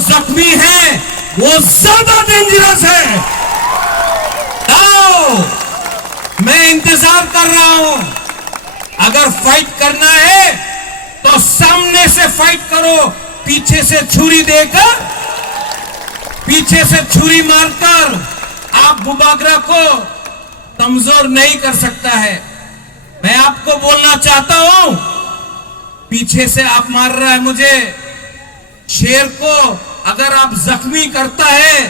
जख्मी है वो ज्यादा डेंजरस है। आओ, मैं इंतजार कर रहा हूं। अगर फाइट करना है तो सामने से फाइट करो, पीछे से छुरी देकर, पीछे से छुरी मारकर आप बुबागरा को कमजोर नहीं कर सकता है। मैं आपको बोलना चाहता हूं, पीछे से आप मार रहा है मुझे। शेर को अगर आप जख्मी करता है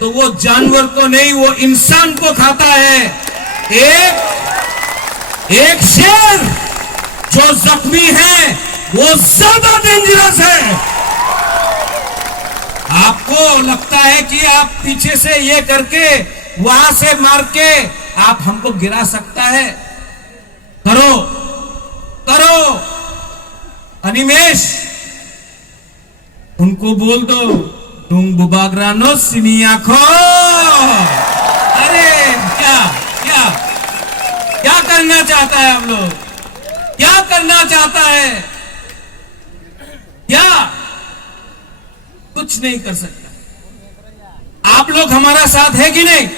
तो वो जानवर को नहीं, वो इंसान को खाता है। एक शेर जो जख्मी है वो ज्यादा डेंजरस है। आपको लगता है कि आप पीछे से ये करके वहां से मार के आप हमको गिरा सकता है? करो करो अनिमेश, उनको बोल दो तुम बुबागरानो सिनिया खो। अरे क्या क्या क्या करना चाहता है? आप लोग क्या करना चाहता है? क्या? कुछ नहीं कर सकता। आप लोग हमारा साथ है कि नहीं?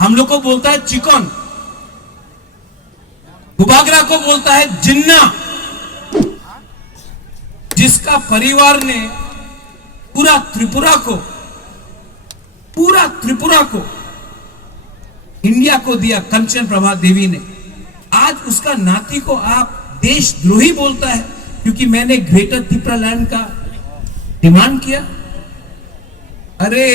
हम लोग को बोलता है चिकन, बुबागरा को बोलता है जिन्ना। जिसका परिवार ने पूरा त्रिपुरा को इंडिया को दिया, कंचन प्रभा देवी ने, आज उसका नाती को आप देशद्रोही बोलता है क्योंकि मैंने ग्रेटर त्रिपुरा लैंड का डिमांड किया। अरे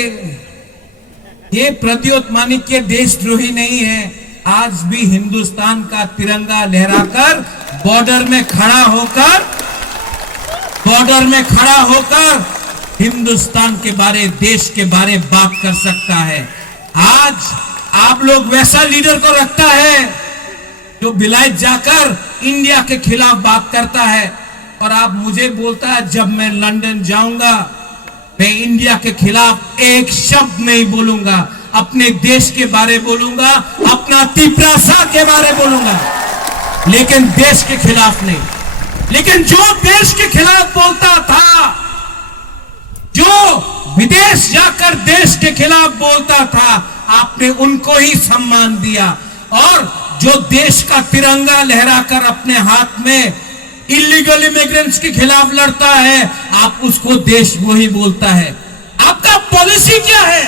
ये प्रद्योत माणिक्य देशद्रोही नहीं है, आज भी हिंदुस्तान का तिरंगा लहराकर बॉर्डर में खड़ा होकर हिंदुस्तान के बारे, देश के बारे बात कर सकता है। आज आप लोग वैसा लीडर को रखता है जो विलायत जाकर इंडिया के खिलाफ बात करता है, और आप मुझे बोलता है जब मैं लंदन जाऊंगा मैं इंडिया के खिलाफ एक शब्द नहीं बोलूंगा, अपने देश के बारे बोलूंगा, अपना त्रिपुरा के बारे बोलूंगा, लेकिन देश के खिलाफ नहीं। लेकिन जो देश के खिलाफ बोलता था, जो विदेश जाकर देश के खिलाफ बोलता था, आपने उनको ही सम्मान दिया। और जो देश का तिरंगा लहराकर अपने हाथ में इलीगल इमिग्रेंट्स के खिलाफ लड़ता है, आप उसको देशद्रोही बोलता है। आपका पॉलिसी क्या है?